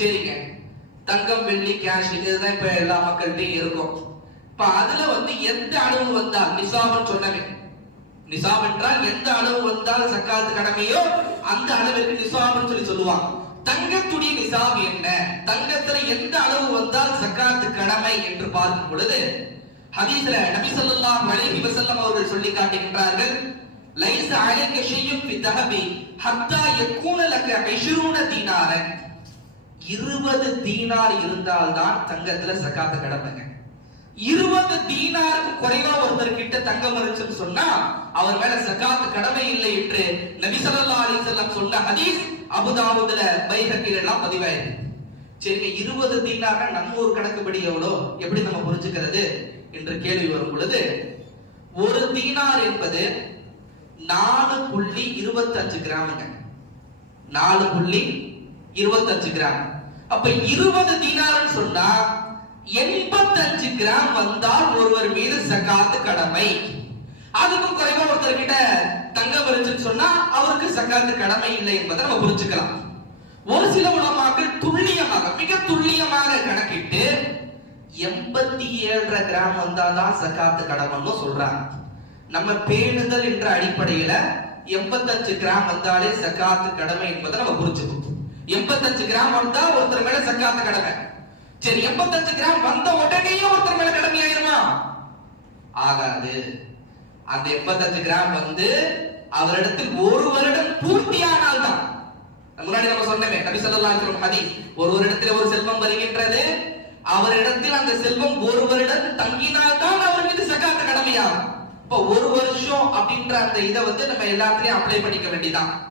சரிங்க, தங்கம் வெள்ளி கேஷ் இதுதான் இப்ப எல்லா மக்கள்கிட்டையும் இருக்கும். இப்ப அதுல எந்த அளவு வந்தால் நிசாபன் சொன்னவே, நிசாப் என்றால் எந்த அளவு வந்தால் சக்காத்து கடமையோ அந்த அளவிற்கு நிசாப்னு சொல்லுவாங்க. தங்கத்துடைய நிசாப் என்ன, தங்கத்துல எந்த அளவு வந்தால் சக்காத்து கடமை என்று பார்க்கும் பொழுது ஹதீஸ்ல நபி ஸல்லல்லாஹு அலைஹி வஸல்லம் அவர்கள் சொல்லி காட்டுகின்றார்கள், லைஸ அலைக ஷையுன் ஃபி தஹபி ஹத்தா யகூன லக 20 தீனாரன். 20 தீனார் இருந்தால்தான் தங்கத்துல சக்காத்து கடமைங்க. 20 தீனாருக்கு குறைவா ஒருத்தர் கிட்ட தங்கம் இருந்துச்சுன்னு சொன்னா அவர் மேல சக்காத்து கடமை இல்லை என்று நபி ஸல்லல்லாஹு அலைஹி வஸல்லம் சொன்ன ஹதீஸ் அபூதாவூதுல பைஹக்கில எல்லாம் பதிவாயிருக்கு. சரிங்க, 20 தீனார்னா நம்ம ஒரு கணக்குப்படி எவ்வளோ, எப்படி நம்ம புரிஞ்சுக்கிறது என்ற கேள்வி வரும் பொழுது, ஒரு தீனார் என்பது 4.25 கிராமுங்க. 4.25 கிராம். அப்ப 20 தீனார்னு சொன்னா 85 கிராம் வந்தால் ஒருவர் மீது சக்காத்து கடமை. அதுக்கும் குறைவா ஒருத்தர் கிட்ட தங்கம் இருந்துச்சுன்னு சொன்னா அவருக்கு சக்காத்து கடமை இல்லை என்பதை நம்ம புரிஞ்சுக்கலாம். ஒரு சில உலமாக்கள் துல்லியமாக, மிக துல்லியமாக கணக்கிட்டு 87 கிராம் வந்தாதான் சக்காத்து கடமைன்னு சொல்றாங்க. நம்ம பேணுதல் என்ற அடிப்படையில 85 கிராம் வந்தாலே சக்காத்து கடமை என்பதை நம்ம புரிஞ்சுக்கணும். 85 கிராம் வந்தா ஒருத்தர் மேல சக்காத்து கடமை. சரி, 85 கிராம் வந்த உடனேயே ஒருத்தர் மேல கடமை ஆயிருமா? ஆகாது. அந்த 85 கிராம் அவரிடத்தில் ஒரு வருடம் பூர்த்தியானால் தான். முன்னாடி நம்ம சொன்னமே நபி ஸல்லல்லாஹு அலைஹி வஸல்லம் ஹதீஸ், ஒரு வருடத்தில் ஒரு செல்வம் வருகின்றது, அவரிடத்தில் அந்த செல்வம் ஒரு வருடம் தங்கினால் தான் அவர் மீது சக்காத்து கடமையாகும். இப்ப ஒரு வருஷம் அப்படின்ற அந்த இதை நம்ம எல்லாத்துலயும் அப்ளை பண்ணிக்க வேண்டியதான்.